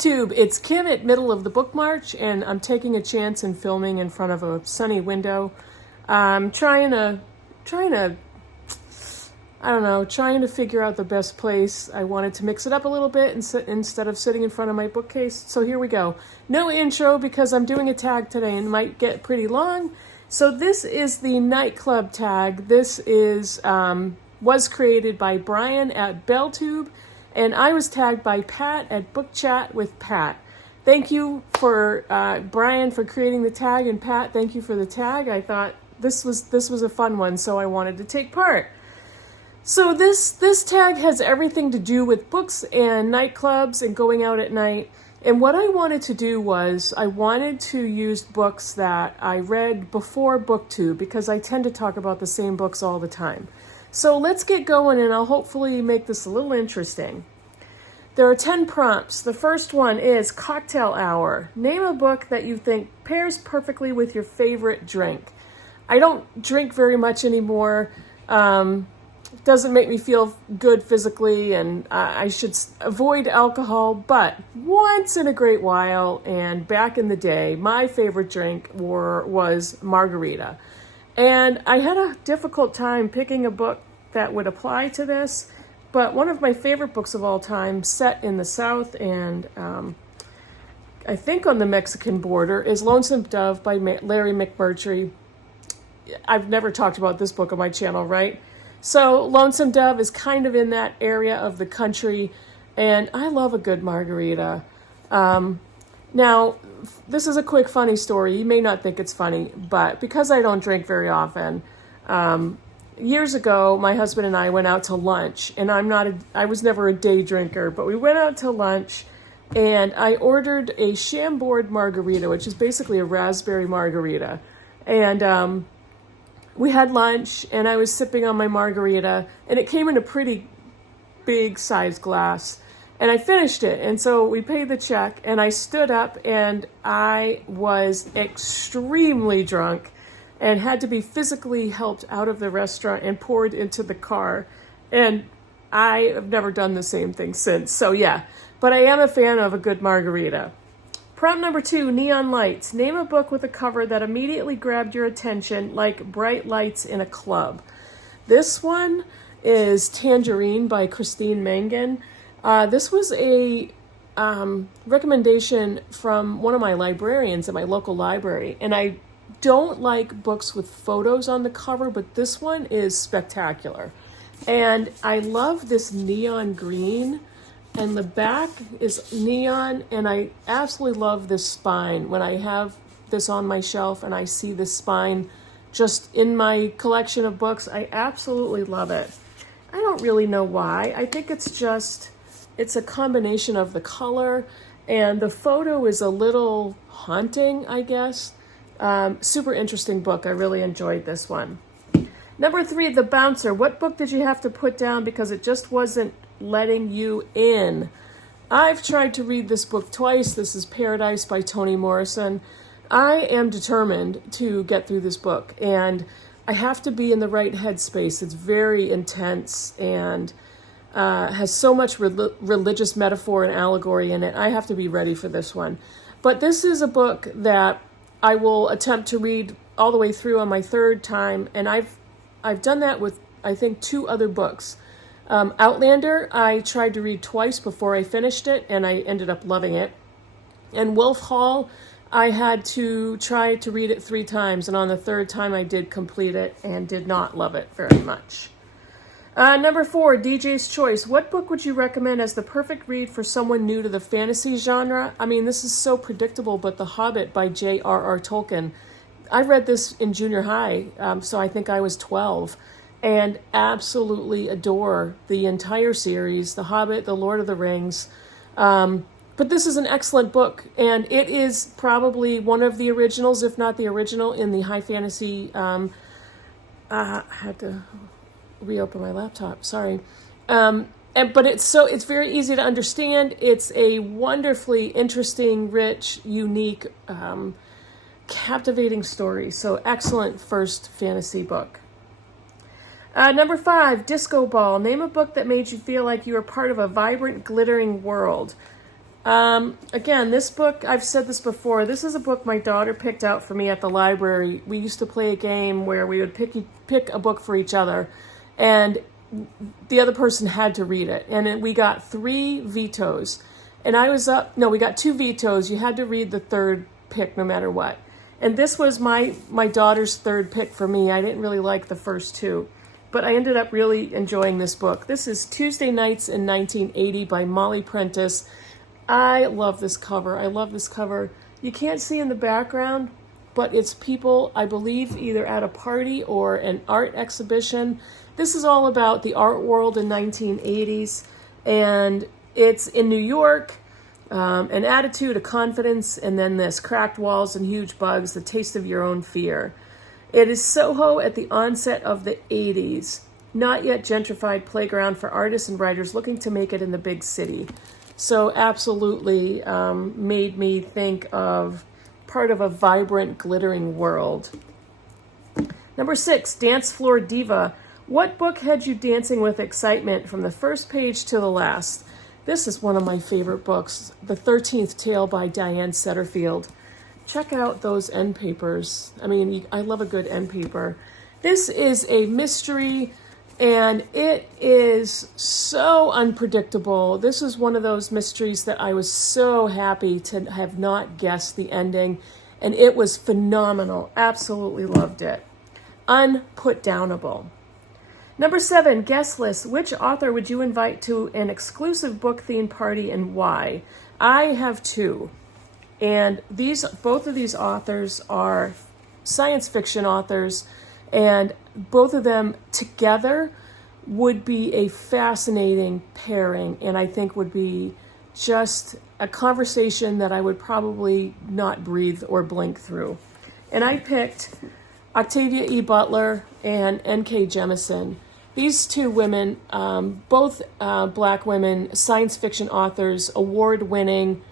BookTube, it's Kim at middle of the book march, and I'm taking a chance and filming in front of a sunny window. I'm trying to figure out the best place. I wanted to mix it up a little bit instead of sitting in front of my bookcase. So here we go. No intro because I'm doing a tag today and might get pretty long. So this is the Nightclub tag. This is was created by Brian at BellTube, and I was tagged by Pat at Book Chat with Pat. Thank you for Brian for creating the tag, and Pat, thank you for the tag. I thought this was a fun one, so I wanted to take part. So this tag has everything to do with books and nightclubs and going out at night. And what I wanted to do was I wanted to use books that I read before BookTube because I tend to talk about the same books all the time. So let's get going, and I'll hopefully make this a little interesting. There are 10 prompts. The first one is cocktail hour. Name a book that you think pairs perfectly with your favorite drink. I don't drink very much anymore. Doesn't make me feel good physically, and I should avoid alcohol, but once in a great while, and back in the day, my favorite drink was Margarita. And I had a difficult time picking a book that would apply to this, but one of my favorite books of all time, set in the South and I think on the Mexican border, is Lonesome Dove by Larry McMurtry. I've never talked about this book on my channel, right? So Lonesome Dove is kind of in that area of the country, and I love a good margarita. Now, this is a quick funny story. You may not think it's funny, but because I don't drink very often, years ago, my husband and I went out to lunch, and I was never a day drinker, but we went out to lunch, and I ordered a Chambord margarita, which is basically a raspberry margarita. And we had lunch, and I was sipping on my margarita, and it came in a pretty big sized glass. And I finished it, and so we paid the check, and I stood up, and I was extremely drunk and had to be physically helped out of the restaurant and poured into the car. And I have never done the same thing since. So yeah, but I am a fan of a good margarita. Prompt number 2, neon lights. Name a book with a cover that immediately grabbed your attention, like bright lights in a club. This one is Tangerine by Christine Mangan. This was a recommendation from one of my librarians at my local library, and I don't like books with photos on the cover, but this one is spectacular. And I love this neon green, and the back is neon, and I absolutely love this spine. When I have this on my shelf and I see this spine just in my collection of books, I absolutely love it. I don't really know why. I think it's a combination of the color, and the photo is a little haunting, I guess. Super interesting book. I really enjoyed this one. Number 3, The Bouncer. What book did you have to put down because it just wasn't letting you in? I've tried to read this book twice. This is Paradise by Toni Morrison. I am determined to get through this book, and I have to be in the right headspace. It's very intense and has so much religious metaphor and allegory in it. I have to be ready for this one. But this is a book that I will attempt to read all the way through on my third time, and I've done that with, I think, 2 other books. Outlander, I tried to read twice before I finished it, and I ended up loving it. And Wolf Hall, I had to try to read it 3 times, and on the 3rd time I did complete it and did not love it very much. Number 4, DJs Choice. What book would you recommend as the perfect read for someone new to the fantasy genre? I mean, this is so predictable, but The Hobbit by J.R.R. Tolkien. I read this in junior high, so I think I was 12, and absolutely adore the entire series, The Hobbit, The Lord of the Rings. But this is an excellent book, and it is probably one of the originals, if not the original, in the high fantasy. I had to reopen my laptop, sorry. But it's very easy to understand. It's a wonderfully interesting, rich, unique, captivating story. So excellent first fantasy book. Number 5, Disco Ball. Name a book that made you feel like you were part of a vibrant, glittering world. Again, this book, I've said this before, this is a book my daughter picked out for me at the library. We used to play a game where we would pick a book for each other, and the other person had to read it. And we got 3 vetoes. And we got 2 vetoes. You had to read the third pick no matter what. And this was my daughter's third pick for me. I didn't really like the first 2. But I ended up really enjoying this book. This is Tuesday Nights in 1980 by Molly Prentice. I love this cover. I love this cover. You can't see in the background, but it's people, I believe, either at a party or an art exhibition. This is all about the art world in 1980s, and it's in New York, an attitude, a confidence, and then this cracked walls and huge bugs, the taste of your own fear. It is Soho at the onset of the 80s, not yet gentrified playground for artists and writers looking to make it in the big city. So absolutely made me think of part of a vibrant, glittering world. Number 6, Dance Floor Diva. What book had you dancing with excitement from the first page to the last? This is one of my favorite books, The 13th Tale by Diane Setterfield. Check out those end papers. I mean, I love a good end paper. This is a mystery, and it is so unpredictable. This is one of those mysteries that I was so happy to have not guessed the ending, and it was phenomenal. Absolutely loved it. Unputdownable. Number 7, guest list. Which author would you invite to an exclusive book themed party and why? I have 2. And both of these authors are science fiction authors, and both of them together would be a fascinating pairing, and I think would be just a conversation that I would probably not breathe or blink through. And I picked Octavia E. Butler and N.K. Jemisin. These 2 women, both Black women, science fiction authors, award-winning,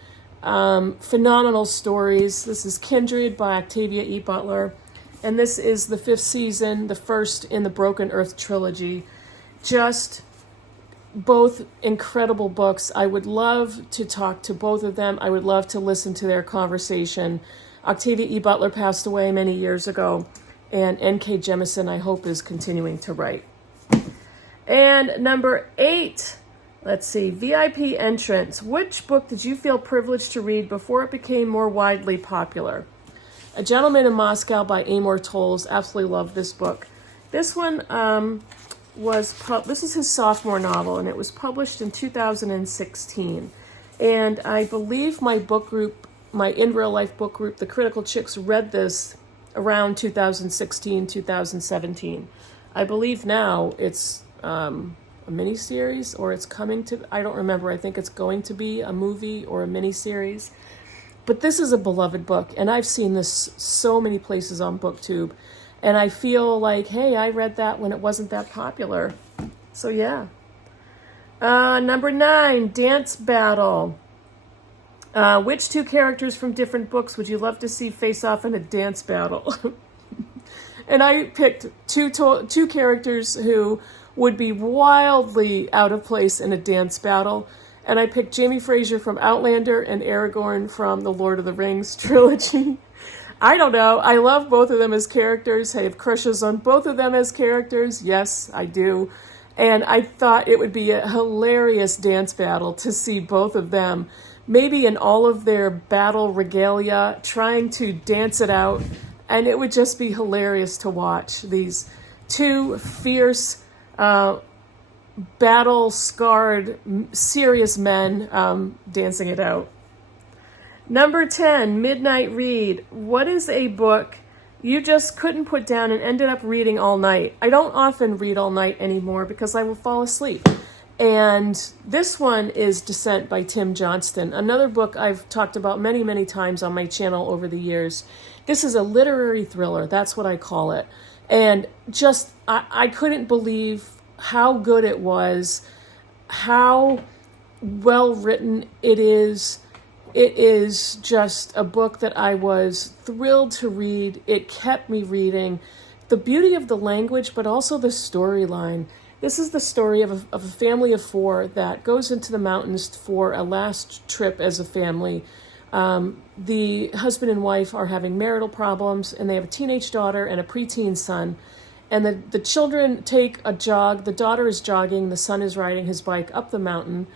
phenomenal stories. This is Kindred by Octavia E. Butler, and this is the 5th season, the first in the Broken Earth trilogy. Just both incredible books. I would love to talk to both of them. I would love to listen to their conversation. Octavia E. Butler passed away many years ago, and N.K. Jemisin, I hope, is continuing to write. And number 8, let's see, VIP entrance. Which book did you feel privileged to read before it became more widely popular? A Gentleman in Moscow by Amor Towles. Absolutely love this book. This one this is his sophomore novel, and it was published in 2016. And I believe my book group, my in real life book group, the Critical Chicks, read this around 2016, 2017. I believe now it's a miniseries, or it's coming to, I don't remember. I think it's going to be a movie or a miniseries. But this is a beloved book, and I've seen this so many places on BookTube. And I feel like, hey, I read that when it wasn't that popular. So yeah. Number 9, Dance Battle. Which 2 characters from different books would you love to see face off in a dance battle? And I picked two characters who would be wildly out of place in a dance battle. And I picked Jamie Fraser from Outlander and Aragorn from the Lord of the Rings trilogy. I don't know. I love both of them as characters. I have crushes on both of them as characters. Yes, I do. And I thought it would be a hilarious dance battle to see both of them, maybe in all of their battle regalia, trying to dance it out. And it would just be hilarious to watch these 2 fierce, battle-scarred, serious men dancing it out. Number 10, Midnight Read. What is a book you just couldn't put down and ended up reading all night? I don't often read all night anymore because I will fall asleep. And this one is Descent by Tim Johnston, another book I've talked about many, many times on my channel over the years. This is a literary thriller. That's what I call it. And just, I couldn't believe how good it was, how well written it is. It is just a book that I was thrilled to read. It kept me reading. The beauty of the language, but also the storyline. This is the story of a family of 4 that goes into the mountains for a last trip as a family. The husband and wife are having marital problems, and they have a teenage daughter and a preteen son. And the children take a jog. The daughter is jogging. The son is riding his bike up the mountain.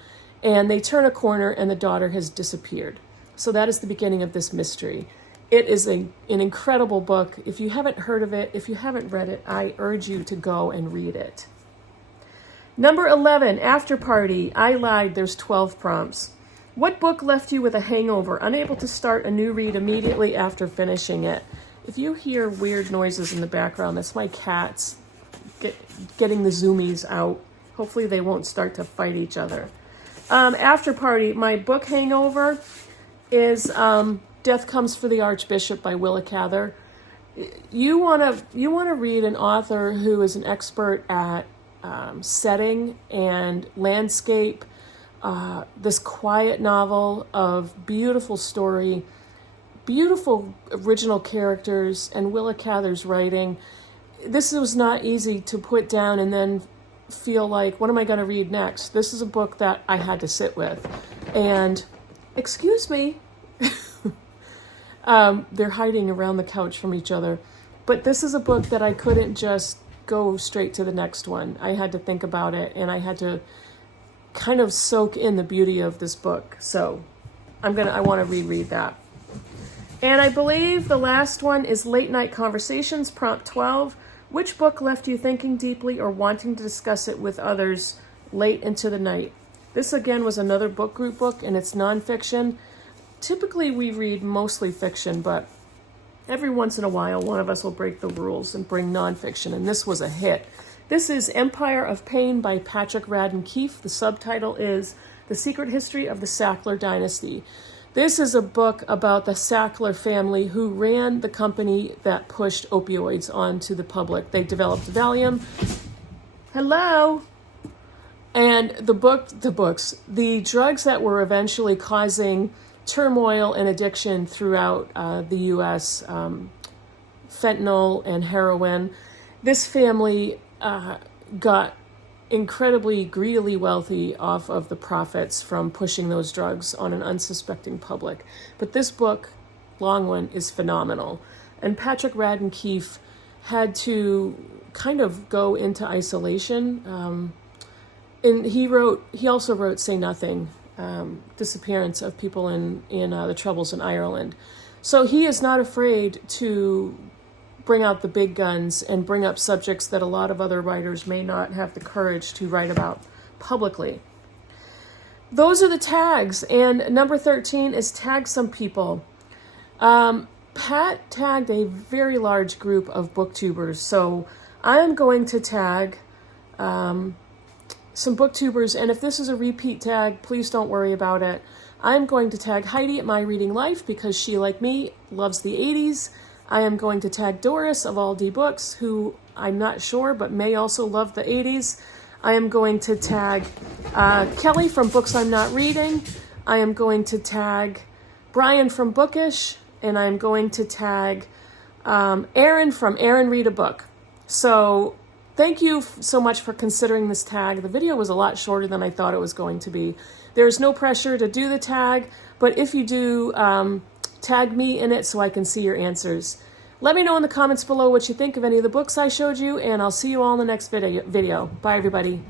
And they turn a corner, and the daughter has disappeared. So that is the beginning of this mystery. It is an incredible book. If you haven't heard of it, if you haven't read it, I urge you to go and read it. Number 11, After Party. I lied, there's 12 prompts. What book left you with a hangover, unable to start a new read immediately after finishing it? If you hear weird noises in the background, that's my cats getting the zoomies out. Hopefully they won't start to fight each other. After Party, my book hangover is Death Comes for the Archbishop by Willa Cather. You wanna read an author who is an expert at setting and landscape, this quiet novel of beautiful story, beautiful original characters, and Willa Cather's writing. This was not easy to put down and then feel like, what am I going to read next? This is a book that I had to sit with. And, excuse me, they're hiding around the couch from each other. But this is a book that I couldn't just go straight to the next one. I had to think about it, and I had to kind of soak in the beauty of this book. So I want to reread that. And I believe the last one is Late Night Conversations, prompt 12. Which book left you thinking deeply or wanting to discuss it with others late into the night? This again was another book group book, and it's nonfiction. Typically we read mostly fiction, but every once in a while one of us will break the rules and bring nonfiction, and this was a hit. This is Empire of Pain by Patrick Radden Keefe. The subtitle is The Secret History of the Sackler Dynasty. This is a book about the Sackler family who ran the company that pushed opioids onto the public. They developed Valium. Hello. And the drugs that were eventually causing turmoil and addiction throughout the U.S., fentanyl and heroin. This family got incredibly greedily wealthy off of the profits from pushing those drugs on an unsuspecting public. But this book, long one, is phenomenal. And Patrick Radden Keefe had to kind of go into isolation. And he also wrote Say Nothing, disappearance of people in the Troubles in Ireland. So he is not afraid to bring out the big guns and bring up subjects that a lot of other writers may not have the courage to write about publicly. Those are the tags, and number 13 is Tag Some People. Pat tagged a very large group of booktubers, so I am going to tag some booktubers, and if this is a repeat tag, please don't worry about it. I'm going to tag Heidi at My Reading Life because she, like me, loves the 80s. I am going to tag Doris of All D Books, who I'm not sure, but may also love the 80s. I am going to tag Kelly from Books I'm Not Reading. I am going to tag Brian from Bookish, and I'm going to tag Aaron from Aaron Read a Book. So thank you so much for considering this tag. The video was a lot shorter than I thought it was going to be. There's no pressure to do the tag, but if you do, tag me in it so I can see your answers. Let me know in the comments below what you think of any of the books I showed you, and I'll see you all in the next video. Bye, everybody.